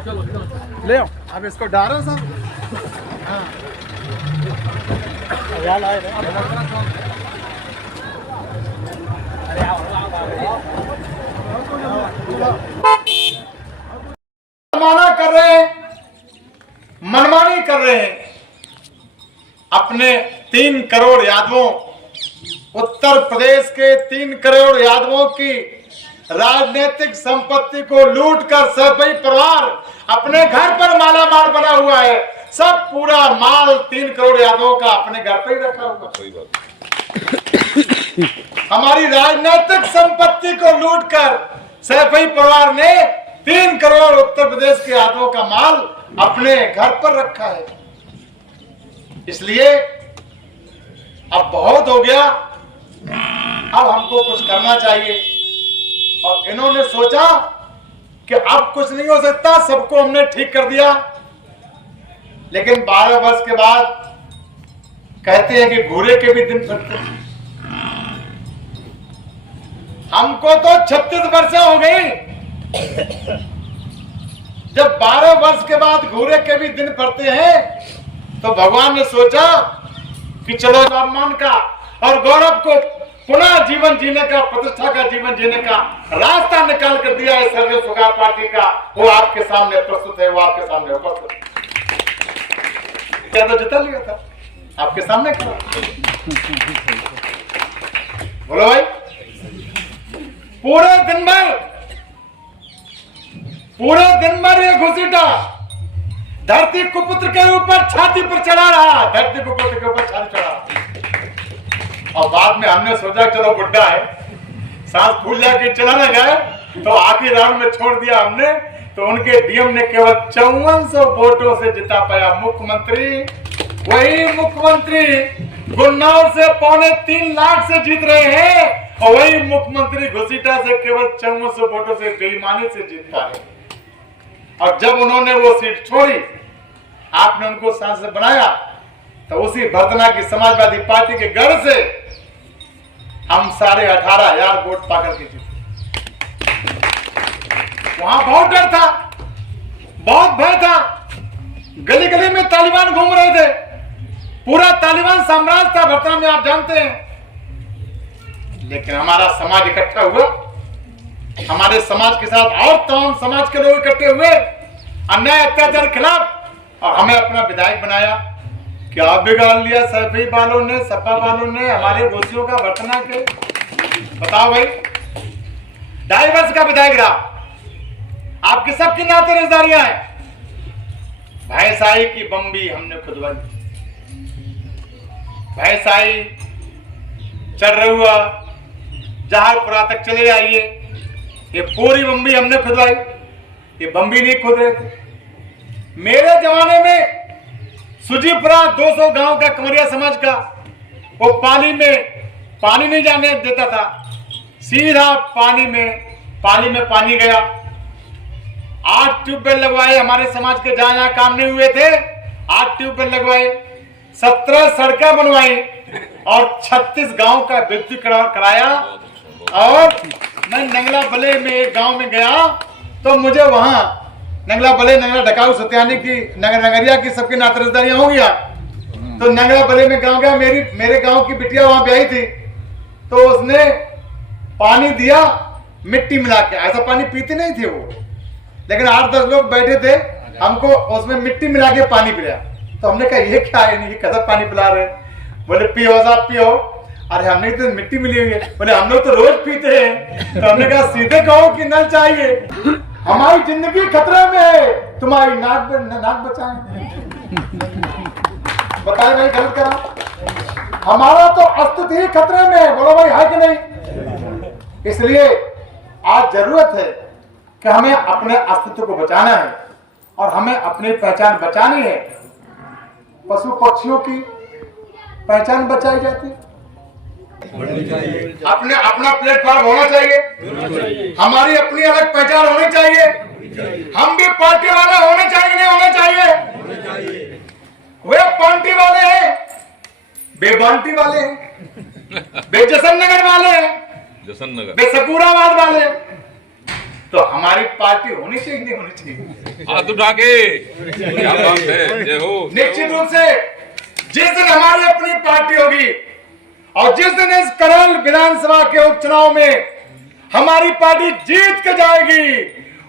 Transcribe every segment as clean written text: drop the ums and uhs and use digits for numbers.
ले आओ। अब इसको डालो सब। हाँ यार आए मनमाना कर रहे हैं, मनमानी कर रहे हैं। अपने 3 करोड़ यादवों, उत्तर प्रदेश के 3 करोड़ यादवों की राजनीतिक संपत्ति को लूटकर सभी परिवार अपने घर पर मालामाल बना हुआ है। सब पूरा माल 3 करोड़ यादवों का अपने घर पर ही रखा हुआ। कोई बात हमारी राजनीतिक संपत्ति को लूटकर सैफई परिवार ने 3 करोड़ उत्तर प्रदेश के यादवों का माल अपने घर पर रखा है। इसलिए अब बहुत हो गया, अब हमको कुछ करना चाहिए। और इन्होंने सोचा कि अब कुछ नहीं हो सकता, सबको हमने ठीक कर दिया। लेकिन 12 वर्ष के बाद कहते हैं कि घूरे के भी दिन फिरते हैं। हमको तो 36 वर्ष हो गई, जब 12 वर्ष के बाद घूरे के भी दिन पड़ते हैं तो भगवान ने सोचा कि चलो सम्मान का और गौरव को पुनः जीवन जीने का, प्रतिष्ठा का जीवन जीने का रास्ता निकाल कर दिया है। सर्व सुगार पार्टी का वो आपके सामने प्रस्तुत है, वो आपके सामने उपस्थित है। क्या तो जिता लिया था आपके सामने खड़ा। बोलो भाई, पूरे दिन भर ये घुसीटा धरती कुपुत्र के ऊपर छाती पर चढ़ा रहा, धरती कुपुत्र के ऊपर छाती चढ़ा। और बाद में हमने सोचा चलो बुड्ढा है, सांस फूल जाके चला ना जाए, तो आखिरी राउंड में छोड़ दिया हमने। तो उनके डीएम ने केवल 5400 वोटों से जिता पाया मुख्यमंत्री। वही मुख्यमंत्री गुन्नौर से 3.25 लाख से जीत रहे हैं, और वही मुख्यमंत्री घुसीटा से केवल 5400 वोटों से बेईमानी से जीत पा रहे। और जब उन्होंने वो सीट छोड़ी, आपने उनको सांसद बनाया, तो उसी भरतना की समाजवादी पार्टी के गढ़ से हम 18,500 वोट पाकर के जीते। वहां बहुत डर था, बहुत भय था, गली गली में तालिबान घूम रहे थे, पूरा तालिबान साम्राज्य था भरतना में, आप जानते हैं। लेकिन हमारा समाज इकट्ठा हुआ, हमारे समाज के साथ और तमाम समाज के लोग इकट्ठे हुए अन्याय अत्याचार के खिलाफ, और हमें अपना विधायक बनाया। क्या बिगाड़ लिया सैफई वालों ने, सपा वालों ने हमारे गोसियों का, भरतना के? बताओ भाई, 2.5 वर्ष का विधायक रहा, आपकी सबकी नाते रिश्तेदारियां हैं। भैंसाई की बम्बी हमने खुदवाई, भैंसाई चर्रुआ जहालपुरा तक चले आइए, ये पूरी बम्बी हमने खुदवाई। ये बम्बी नहीं खुद रहे थे। मेरे जमाने में सुजीपुरा 200 गांव का कमरिया समाज का, वो पानी नहीं जाने देता था, सीधा पानी में पानी गया। 8 ट्यूबवेल लगवाए हमारे समाज के, जहां काम नहीं हुए थे 8 ट्यूबवेल लगवाए, 17 सड़कें बनवाई और 36 गांव का विद्युतीकरण कराया। और मैं नंगला बले में एक गांव में गया, तो मुझे वहां नंगला ढकाऊ सत्यानी की, नगरिया की सबकी नातेदारियां हो गया। तो नंगला बले में गांव गया, मेरे गांव की बिटिया वहां ब्याही थी, तो उसने पानी दिया मिट्टी मिला के। ऐसा पानी पीते नहीं थे वो, लेकिन 8-10 लोग बैठे थे, हमको उसमें मिट्टी मिला के पानी पिलाया। तो हमने कहा ये क्या है, नहीं कैसा पानी पिला रहे? बोले पियो साहब पियो। अरे हमने तो मिट्टी मिली हुई है। बोले हम लोग तो रोज पीते हैं। तो हमने कहा सीधे कहो कि नल चाहिए, हमारी जिंदगी खतरे में है, तुम्हारी नाक बचाएं। बताए भाई, गलत करा? हमारा तो अस्तित्व ही खतरे में है। बोलो भाई, है कि नहीं? इसलिए आज जरूरत है कि हमें अपने अस्तित्व को बचाना है, और हमें अपनी पहचान बचानी है। पशु पक्षियों की पहचान बचाई जाती है, अपना प्लेटफॉर्म होना चाहिए, हमारी अपनी अलग पहचान होनी चाहिए। हम भी पार्टी वाले होने चाहिए, नहीं होने चाहिए? वे पार्टी वाले हैं, बेबांटी वाले हैं, बेजसन नगर वाले हैं, बेसकूराबाद वाले, तो हमारी पार्टी होनी चाहिए नहीं होनी चाहिए? हाथ उठा के क्या बात है, जय हो। निश्चित रूप से जिस दिन हमारी अपनी पार्टी होगी और जिस दिन इस करल विधानसभा के उपचुनाव में हमारी पार्टी जीत के जाएगी,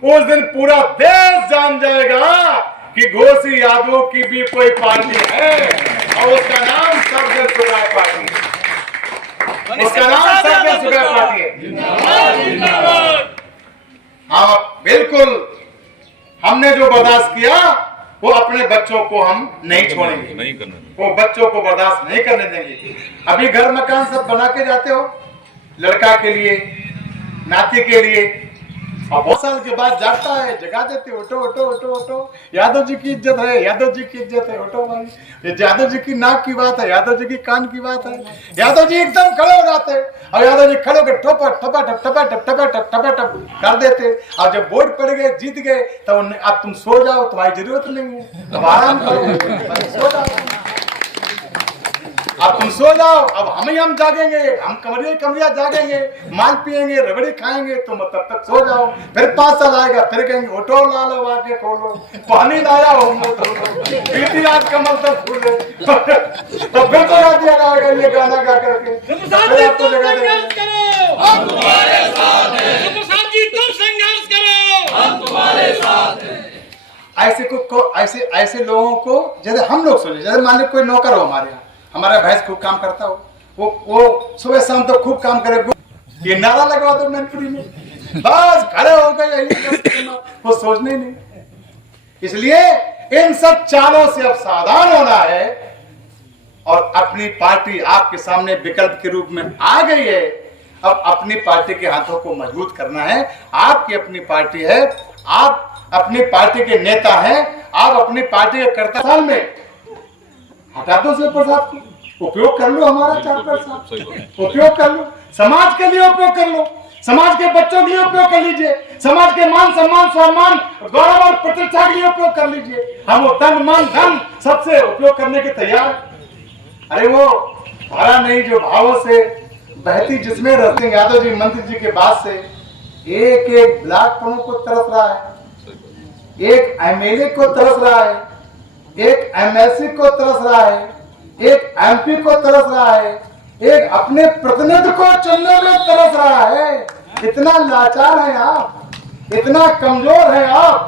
उस दिन पूरा देश जान जाएगा कि घोसी यादव की भी कोई पार्टी है और उसका नाम सर्वजन सुराय पार्टी है। उसका नाम सर्वजन सुराय पार्टी है। हाँ बिल्कुल, हमने जो बर्दाश्त किया वो अपने बच्चों को हम नहीं छोड़ेंगे, नहीं करना, वो बच्चों को बर्दाश्त नहीं करने देंगे। अभी घर मकान सब बना के जाते हो, लड़का के लिए, नाती के लिए, और बहुत साल के बाद जागता है, जगा देते, उठो उठो उठो उठो, यादव जी की इज्जत है, यादव जी की इज्जत है, उठो भाई। ये यादव जी की नाक की बात है, यादव जी की कान की बात है। यादव जी एकदम खड़े हो जाते और यादव जी खड़े होकर ठोपा ठपा ठप ठपा ठप ठपा ठप ठपा ठप कर देते। और जब वोट पड़ गए, जीत गए, तो अब तुम सो जाओ, तुम्हारी जरूरत नहीं है, अब आराम करो, सो जाओ, अब तुम सो जाओ, अब हम जागेंगे, हम कमरिया जागेंगे, माल पिएंगे, रबड़ी खाएंगे, तुम तब तक सो जाओ। फिर 5 साल आएगा, फिर कहेंगे उठो, ला लो, आके खोलो, पानी लाया हो, बीती रात कमल तक फूले, तो फिर तो याद दिया जाएगा ये गाना गा करके, फिर आपको जगा देंगे। हम तुम्हारे साथ हैं, तुम संघर्ष करो, हम तुम्हारे साथ हैं। ऐसे लोगों को जैसे हम लोग सोचे, जैसे मान लो कोई नौकर हो हमारे यहाँ, हमारा भैंस खूब काम करता हो, वो सुबह शाम तो खूब काम करे, ये नारा लगवा दो मैनपुरी में, बस खड़े हो गए, वो सोचने नहीं। इसलिए इन सब चालों से अब सावधान होना है और अपनी पार्टी आपके सामने विकल्प के रूप में आ गई है। अब अपनी पार्टी के हाथों को मजबूत करना है। आपकी अपनी पार्टी है, आप अपनी पार्टी के नेता हैं, आप अपनी पार्टी के कर्ता। साल में हटा दो शिव प्रसाद को, उपयोग कर लो हमारा 4%, उपयोग कर लो, समाज के लिए उपयोग कर लो, समाज के बच्चों के लिए उपयोग कर लीजिए, समाज के मान सम्मान सम्मान गौरव और प्रतिष्ठा के लिए उपयोग कर लीजिए। हम वो तन मन धन सबसे उपयोग करने के तैयार। अरे वो धारा नहीं जो भावों से बहती, जिसमें रहते हैं यादव जी मंत्री जी के बाद से एक एक ब्लॉक प्रमुख को तरस रहा है, एक एमएलए को तरस रहा है, एक एमएलसी को तरस रहा है, एक एमपी को तरस रहा है, एक अपने प्रतिनिधि को चुनने में तरस रहा है। इतना लाचार है आप, इतना कमजोर है आप,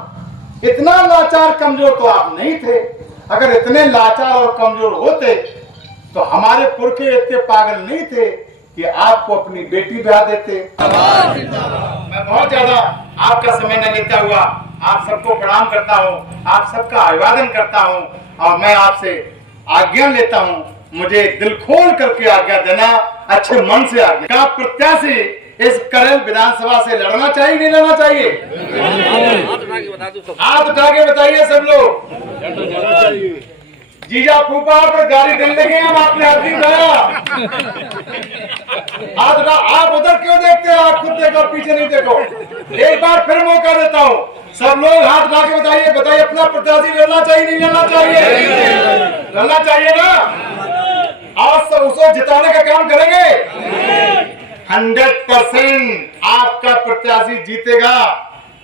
इतना लाचार कमजोर तो आप नहीं थे। अगर इतने लाचार और कमजोर होते तो हमारे पुरखे इतने पागल नहीं थे कि आपको अपनी बेटी ब्याह देते। मैं बहुत ज्यादा आपका समय न लेता हुआ आप सबको प्रणाम करता हूँ, आप सबका अभिवादन करता हूँ और मैं आपसे आज्ञा लेता हूँ। मुझे दिल खोल करके आज्ञा देना, अच्छे मन से आज्ञा। क्या प्रत्याशी इस करल विधानसभा से लड़ना चाहिए नहीं लड़ना चाहिए? हाथ उठा के बताइए सब लोग। जीजा फूफा पर गाड़ी देने लगे हम, आपने हाथ नहीं उठाया। आप उधर क्यों देखते हो? आप खुद देखो, पीछे नहीं देखो। एक बार फिर मौका देता हूँ, सब लोग हाथ उठा के बताइए अपना प्रत्याशी लड़ना चाहिए नहीं लड़ना चाहिए? लड़ना चाहिए ना? आज सब उसको जिताने का काम करेंगे। 100% आपका प्रत्याशी जीतेगा।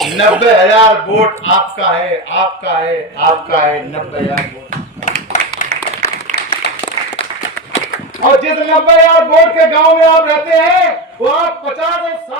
90,000 वोट आपका है, आपका है, आपका है। 90,000 वोट और जिस 90,000 वोट के गांव में आप रहते हैं वो आप 50 और 60